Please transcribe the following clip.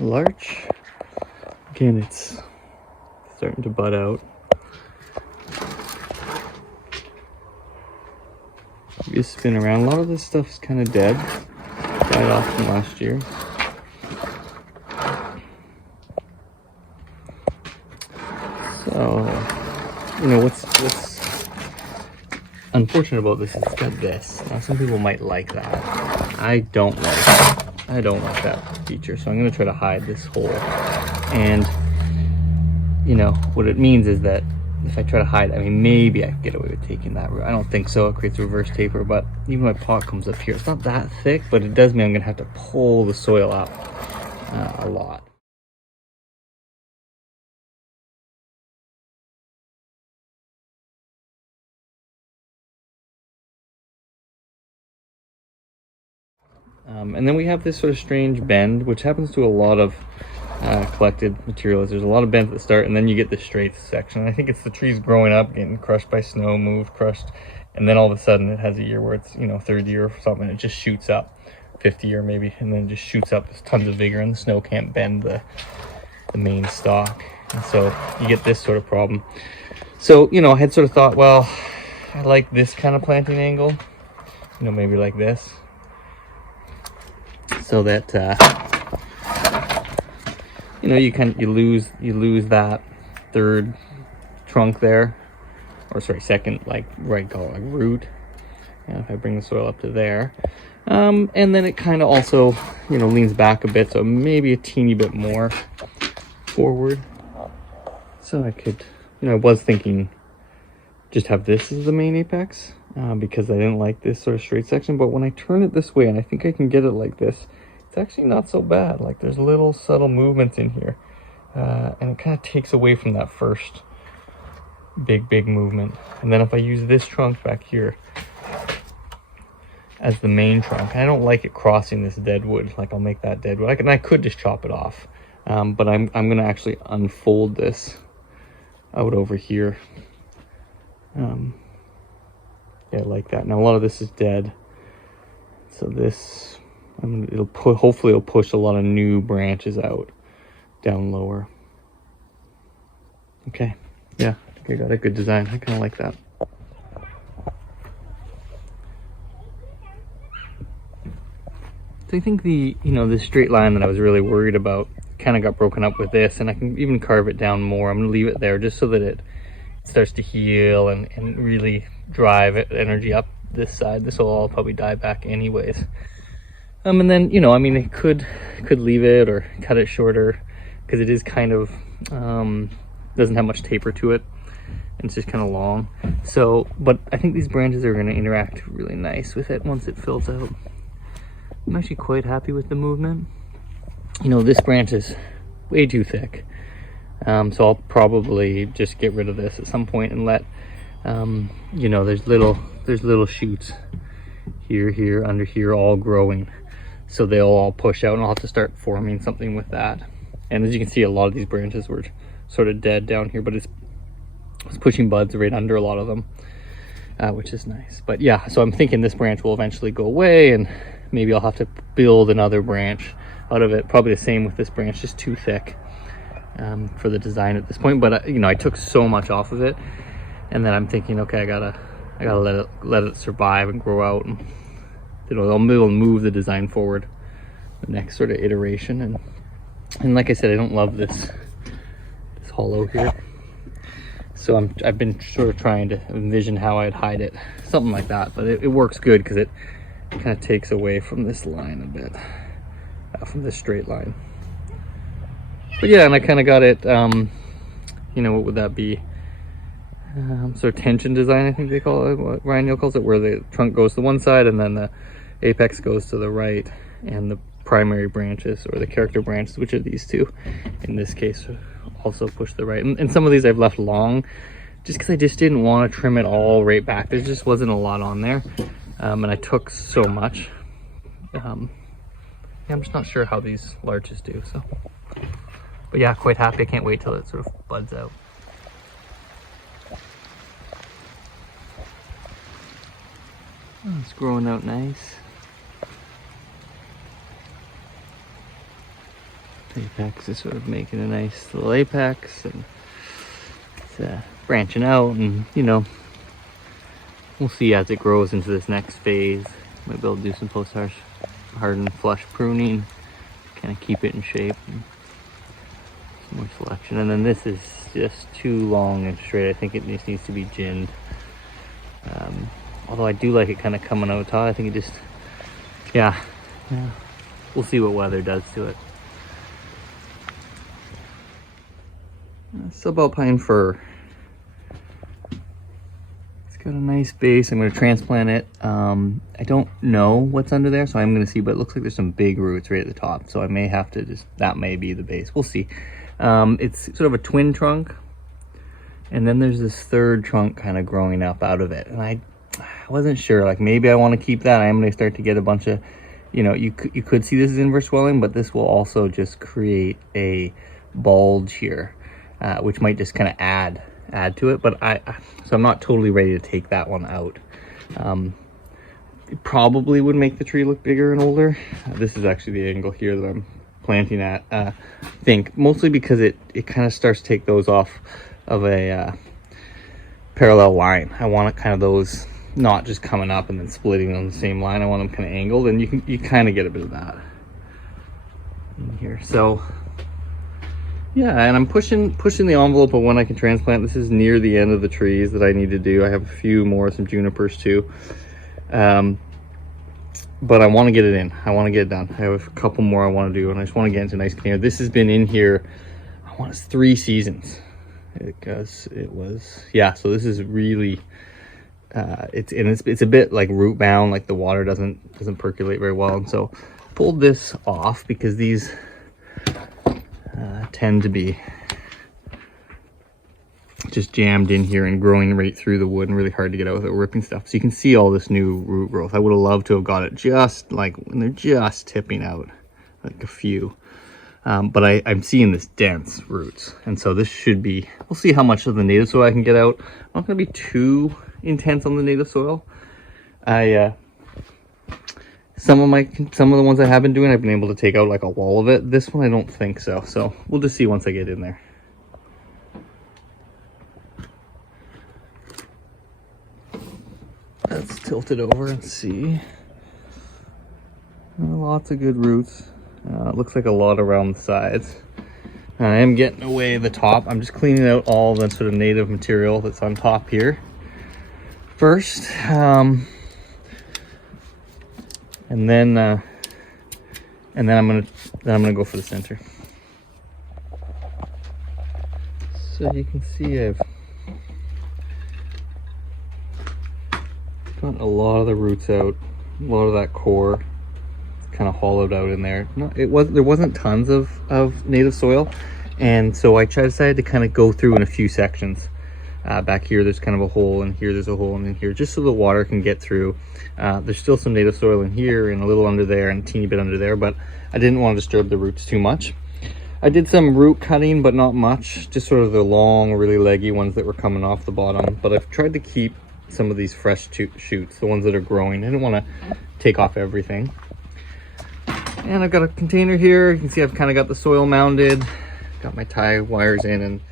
Larch. Again, it's starting to bud out. You spin around. A lot of this stuff's kind of dead. Died off from last year. So, you know, what's unfortunate about this is it's got this. Now, some people might like that. I don't like that feature, so I'm going to try to hide this hole. And, you know, what it means is that if I try to hide, I mean, maybe I can get away with taking that route. I don't think so. It creates reverse taper, but even my pot comes up here. It's not that thick, but it does mean I'm going to have to pull the soil up a lot. And then we have this sort of strange bend, which happens to a lot of collected materials. There's a lot of bends at the start, and then you get this straight section. I think it's the trees growing up, getting crushed by snow, moved, crushed, and then all of a sudden it has a year where it's, you know, third year or something, it just shoots up, 50 year maybe, and then it just shoots up. There's tons of vigor, and the snow can't bend the main stalk, and so you get this sort of problem. So, you know, I had sort of thought, well, I like this kind of planting angle, you know, maybe like this, so that you know, you lose that third trunk there, or sorry, second, like right, call it like root. And if I bring the soil up to there, and then it kind of also, you know, leans back a bit, so maybe a teeny bit more forward. So I could, you know, I was thinking just have this as the main apex, because I didn't like this sort of straight section. But when I turn it this way, and I think I can get it like this, it's actually not so bad. Like, there's little subtle movements in here, and it kind of takes away from that first big movement. And then if I use this trunk back here as the main trunk, I don't like it crossing this dead wood. Like, I'll make that dead wood. I could just chop it off, but I'm gonna actually unfold this out over here. Yeah, like that. Now a lot of this is dead, so this, hopefully it'll push a lot of new branches out down lower. Okay, yeah, I think I got a good design. I kind of like that. So I think the straight line that I was really worried about kind of got broken up with this, and I can even carve it down more. I'm gonna leave it there just so that it starts to heal and really drive energy up this side. This will all probably die back anyways. And then, you know, I mean, it could leave it or cut it shorter, because it is kind of doesn't have much taper to it, and it's just kind of long. So, but I think these branches are going to interact really nice with it once it fills out. I'm actually quite happy with the movement. You know, this branch is way too thick, so I'll probably just get rid of this at some point and let you know, there's little shoots here, under here, all growing, so they'll all push out, and I'll have to start forming something with that. And as you can see, a lot of these branches were sort of dead down here, but it's pushing buds right under a lot of them, which is nice. But yeah, so I'm thinking this branch will eventually go away, and maybe I'll have to build another branch out of it. Probably the same with this branch, just too thick for the design at this point. But you know, I took so much off of it, and then I'm thinking, okay, I gotta let it survive and grow out, and you know, I'll move the design forward the next sort of iteration. And like I said, I don't love this hollow here, so I've been sort of trying to envision how I'd hide it, something like that. But it works good because it kind of takes away from this line a bit, from this straight line. But yeah, and I kind of got it, you know, what would that be? Sort of tension design, I think they call it, what Ryan Neal calls it, where the trunk goes to one side and then the apex goes to the right, and the primary branches, or the character branches, which are these two in this case, also push the right. And some of these I've left long just because I just didn't want to trim it all right back. There just wasn't a lot on there, and I took so much. Yeah, I'm just not sure how these larches do, so. But yeah, quite happy. I can't wait till it sort of buds out. Oh, it's growing out nice. apex is sort of making a nice little apex, and it's branching out, and you know, we'll see as it grows into this next phase. Might be able to do some post hardened flush pruning, kind of keep it in shape. And some more selection. And then this is just too long and straight. I think it just needs to be ginned. Although I do like it kind of coming out tall. I think it just, yeah. We'll see what weather does to it. Subalpine fir. It's got a nice base. I'm going to transplant it. I don't know what's under there, so I'm going to see, but it looks like there's some big roots right at the top. So I may have to that may be the base. We'll see. It's sort of a twin trunk. And then there's this third trunk kind of growing up out of it. And I wasn't sure, like maybe I want to keep that. I am going to start to get a bunch of, you know, you could see this as inverse swelling, but this will also just create a bulge here, which might just kind of add to it. But so I'm not totally ready to take that one out. It probably would make the tree look bigger and older. This is actually the angle here that I'm planting at. I think mostly because it kind of starts to take those off of a parallel line. I want it kind of those not just coming up and then splitting on the same line. I want them kind of angled, and you kind of get a bit of that in here. So yeah, and I'm pushing the envelope of when I can transplant. This is near the end of the trees that I need to do. I have a few more, some junipers too. But I want to get it in. I want to get it done. I have a couple more I want to do, and I just want to get into a nice container. This has been in here, I want to say 3 seasons. Because it was, yeah, so this is really, it's a bit like root bound, like the water doesn't percolate very well. And so pulled this off because these tend to be just jammed in here and growing right through the wood and really hard to get out without ripping stuff. So you can see all this new root growth. I would have loved to have got it just like when they're just tipping out, like a few. But I'm seeing this dense roots, and so this should be, we'll see how much of the native soil I can get out. I'm not going to be too intense on the native soil. Some of the ones I have been doing, I've been able to take out like a wall of it. This one I don't think so, so we'll just see once I get in there. Let's tilt it over and see. Lots of good roots. It looks like a lot around the sides. I am getting away the top. I'm just cleaning out all the sort of native material that's on top here first, and then I'm gonna go for the center. So you can see I've got a lot of the roots out, a lot of that core kind of hollowed out in there. No, there wasn't tons of native soil, and so I decided to kind of go through in a few sections. Back here there's kind of a hole, and here there's a hole, and in here, just so the water can get through. There's still some native soil in here and a little under there and a teeny bit under there, but I didn't want to disturb the roots too much. I did some root cutting, but not much, just sort of the long, really leggy ones that were coming off the bottom. But I've tried to keep some of these fresh shoots, the ones that are growing. I didn't want to take off everything. And I've got a container here. You can see I've kind of got the soil mounded, got my tie wires in, and